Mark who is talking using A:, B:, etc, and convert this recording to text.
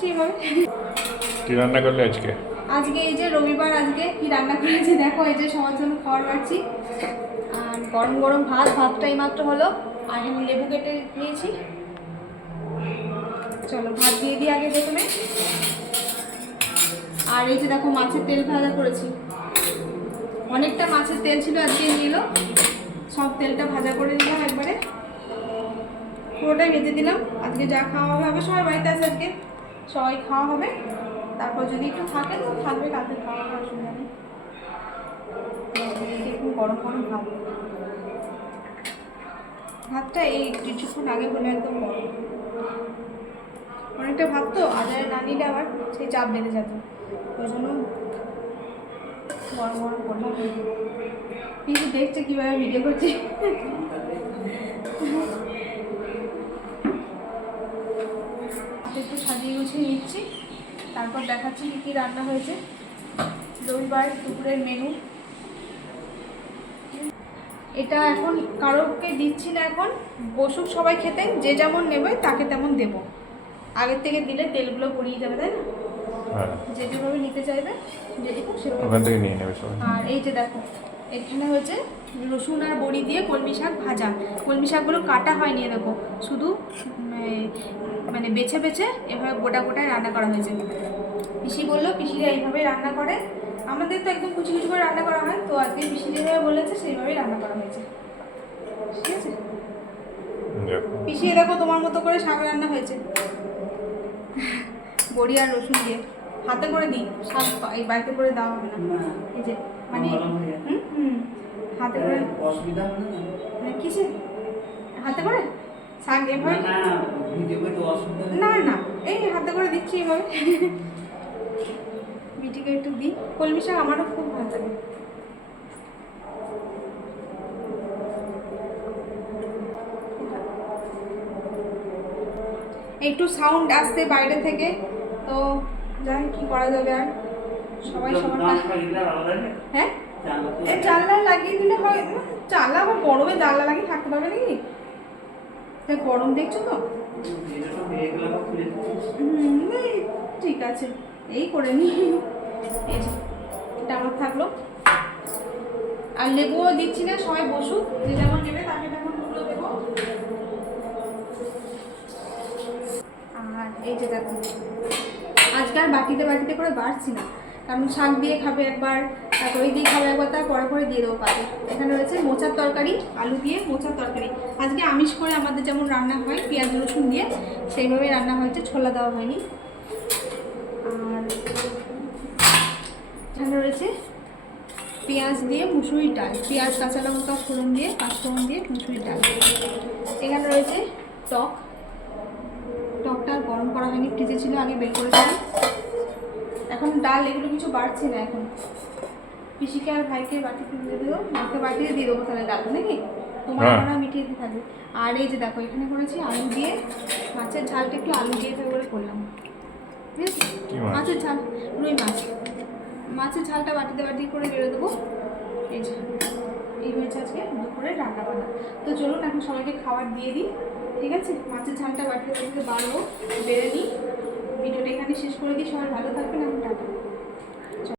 A: দিচ্ছি এভাবে
B: কি রান্না করলে আজকে?
A: আজকে এই যে রবিবার আজকে কি রান্না করেছি? দেখো এই যে সবার জন্য খাবার বাড়ছি আর গরম গরম ভাত ভাতটা এই মাত্র হলো। আর আমি লেবু কেটে নিয়েছি। চলো ভাত দিয়ে দিই আগে দেখবে আর এই যে দেখো মাছের তেল ভাজা করেছি। অনেকটা মাছের তেল ছিল আজকে নিল। সব তেলটা ভাজা করে দিলাম একবারে। পুরোটাই ভেজে দিলাম। আজকে যা খাওয়া হবে হবে সবাই বাড়িতে আছে আজকে। সবাই খাওয়া হবে। তারপর যদি একটু থাকে তো থাকবে, কালকে খাওয়া হবে, অসুবিধা নেই। একটু গরম গরম ভাত। ভাতটা এই কিছুক্ষণ আগে হলে একদম গরম। অনেকটা ভাত তো আজারে না নিলে আবার সেই চাপ বেড়ে যাবে। ওই জন্য গরম গরম করলাম পিছু দেখছে কীভাবে ভিডিও করছি। তারপর দেখাচ্ছি কী কী রান্না হয়েছে। রবিবার দুপুরের মেনু এটা এখন কারোকে দিচ্ছি না এখন। বসুক সবাই খেতে যে যেমন নেবে তাকে তেমন দেব। আগের থেকে দিলে তেলগুলো গড়িয়ে যাবে তাই না?
B: হ্যাঁ।
A: যে যেভাবে নিতে চাইবে যেরকম
B: নেবে সবাই।
A: আর এই যে দেখো এখানে হচ্ছে রসুন আর বড়ি দিয়ে কলমি শাক ভাজা। কলমি শাকগুলো কাটা হয়নি দেখো শুধু মানে বেছে বেছে এভাবে গোটা গোটায় রান্না করা হয়েছে। পিসি বলল পিসিরা এইভাবে রান্না করে। আমাদের তো একদম কুচি কুচি করে রান্না করা হয় তো আজকে পিসি যেভাবে বলেছে সেইভাবেই রান্না করা হয়েছে। ঠিক আছে?
B: দেখো।
A: পিসি দেখো তোমার মতো করে শাক রান্না হয়েছে। বড়ি আর রসুন দিয়ে। হাতে করে দিই শাক এই বাড়িতে করে দেওয়া হবে না। এই যে। মানে হুম হুম হাতে করে
C: অসুবিধা হবে না?
A: মানে কিসে হাতে করে? শাক এভাবে
C: না
A: না না এই হাতে করে দিচ্ছি এভাবে বিটিকে একটু দিই। কলমি শাক আমারও খুব ভালো লাগে। একটু সাউন্ড আসছে বাইরে থেকে তো যাই কি করা যাবে আর? সবাই সবার হ্যাঁ? জানলা লাগিয়ে দিলে হয় জানলা আবার গরমে জানলা লাগিয়ে থাকতে পারবে নাকি? তা গরম দেখছ তো? ঠিক আছে। এই করে নি। এটা আমার থাকল। আর লেবুও দিচ্ছি না সবাই বসুক। যে যেমন নেবে তাকে তেমনগুলো দেবো। আর এই যে দেখো আজকে আর বাটিতে বাটিতে করে বাড়ছি না। কারণ শাক দিয়ে খাবে একবার, তারপর ওই দিয়ে খাবে একবার তার পরে পরে দিয়ে দেবো পাতে। এখানে রয়েছে মোচার তরকারি, আলু দিয়ে মোচার তরকারি। আজকে আমিষ করে আমাদের যেমন রান্না হয়, পেঁয়াজ, রসুন দিয়ে, সেইভাবে রান্না হয়েছে, ছোলা দেওয়া হয়নি। আর এখানে রয়েছে পেঁয়াজ দিয়ে মুসুরি ডাল। পেঁয়াজ, কাঁচা লঙ্কা, ফোড়ন দিয়ে, পাঁচফোড়ন দিয়ে মুসুরি ডাল। এখানে রয়েছে টক। টকটা গরম করা হয়নি, ফ্রিজে ছিল, আগে বের করেছিলাম। এখন ডাল এগুলো কিছু বাড়ছে না এখন। পিসিকে আর ভাইকে বাটি দিয়ে দেবো। মাকে বাটিতে দিয়ে দেবো তাহলে ডাল নাকি? তোমার
B: হ্যাঁ।
A: মিটিয়ে দিতে থাকবে আর এই যে দেখো এখানে করেছি আলু দিয়ে মাছের ঝালটা একটু আলু দিয়ে করে করলাম। মাছের ঝাল রুই মাছ। মাছের ঝালটা বাটিতে বাটি করে বেরো দেবো। এই যে এই হয়েছে আজকে দুপুরে রান্না বান্না তো চলুন এখন সবাইকে খাবার দিয়ে দিই। ঠিক আছে? মাছের ঝালটা বাটিতে বাটিতে বাড়বো বেড়ে নিই। ভিডিওটা এখানে শেষ করে দিই। সবাই ভালো থাকবেন আমি টাটা।